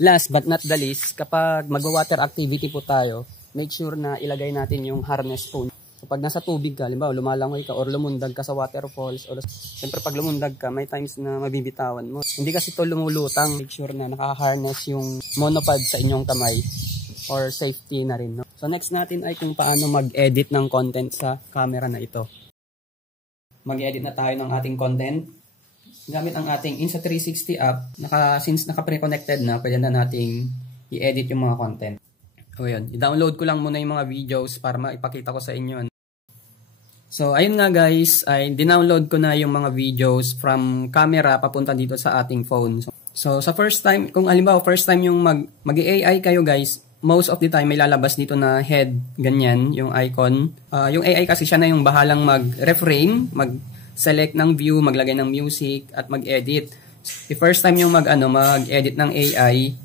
Last but not the least, kapag magwa-water activity po tayo, make sure na ilagay natin yung harness phone. Kapag nasa tubig ka, halimbawa lumalangoy ka or lumundag ka sa waterfalls, or siyempre pag lumundag ka, may times na mabibitawan mo. Hindi kasi ito lumulutang. Make sure na naka-harness yung monopod sa inyong kamay or safety na rin. No? So next natin ay kung paano mag-edit ng content sa camera na ito. Mag-edit na tayo ng ating content. Gamit ang ating Insta360 app, since naka-pre-connected na, pwede na nating i-edit yung mga content. O yun, i-download ko lang muna yung mga videos para maipakita ko sa inyo. So, ayun nga guys, ay dinownload ko na yung mga videos from camera papunta dito sa ating phone. So sa first time, kung halimbawa first time yung mag-AI kayo guys, most of the time may lalabas dito na head, ganyan, yung icon. Yung AI kasi siya na yung bahalang mag-reframe, mag-select ng view, maglagay ng music, at mag-edit. The first time yung mag-edit ng AI,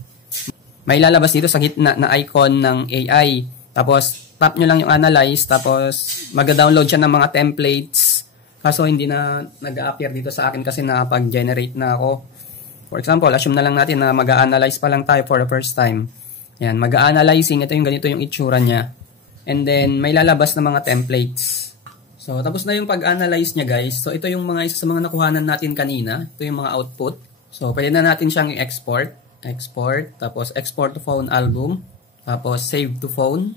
may lalabas dito sa gitna na icon ng AI. Tapos, tap nyo lang yung analyze, tapos mag-download siya ng mga templates. Kaso hindi na nag-appear dito sa akin kasi nakapag-generate na ako. For example, assume na lang natin na mag-analyze pa lang tayo for the first time. Yan, mag-analyzing, ito yung ganito yung itsura niya. And then, may lalabas na mga templates. So, tapos na yung pag-analyze niya guys. So, ito yung mga isa sa mga nakuhanan natin kanina. Ito yung mga output. So, pwede na natin siyang i-export. Export, tapos export to phone album. Tapos, save to phone.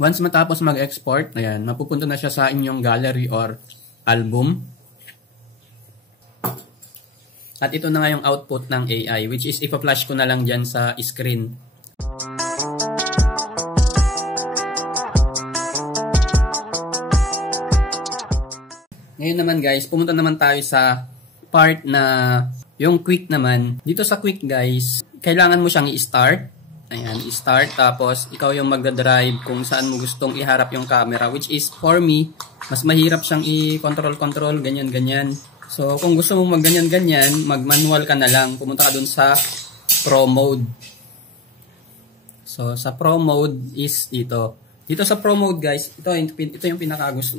Once matapos mag-export, ayan, mapupunta na siya sa inyong gallery or album. At ito na nga yung output ng AI, which is ipa-flash ko na lang dyan sa screen. Ngayon naman guys, pumunta naman tayo sa part na yung quick naman. Dito sa quick guys, kailangan mo siyang i-start. Ayan, i-start. Tapos, ikaw yung magdadrive kung saan mo gustong iharap yung camera. Which is, for me, mas mahirap siyang i-control, ganyan-ganyan. So, kung gusto mong mag-ganyan-ganyan, mag-manual ka na lang. Pumunta ka dun sa Pro Mode. So, sa Pro Mode is dito. Dito sa Pro Mode, guys, ito yung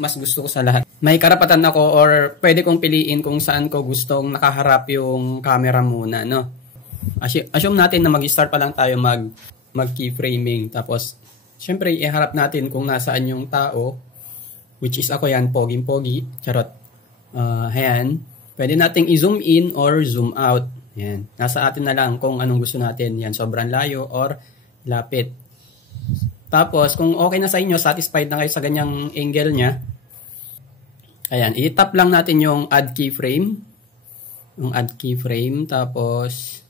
mas gusto ko sa lahat. May karapatan ako or pwede kong piliin kung saan ko gustong nakaharap yung camera muna, no? Assume natin na mag-start pa lang tayo mag-keyframing. Tapos, syempre, iharap natin kung nasaan yung tao. Which is ako yan, poging-pogi. Charot. Ayan. Pwede nating i-zoom in or zoom out. Ayan. Nasa atin na lang kung anong gusto natin. Yan, sobrang layo or lapit. Tapos, kung okay na sa inyo, satisfied na kayo sa ganyang angle niya, ayan, i-tap lang natin yung add keyframe. Yung add keyframe. Tapos,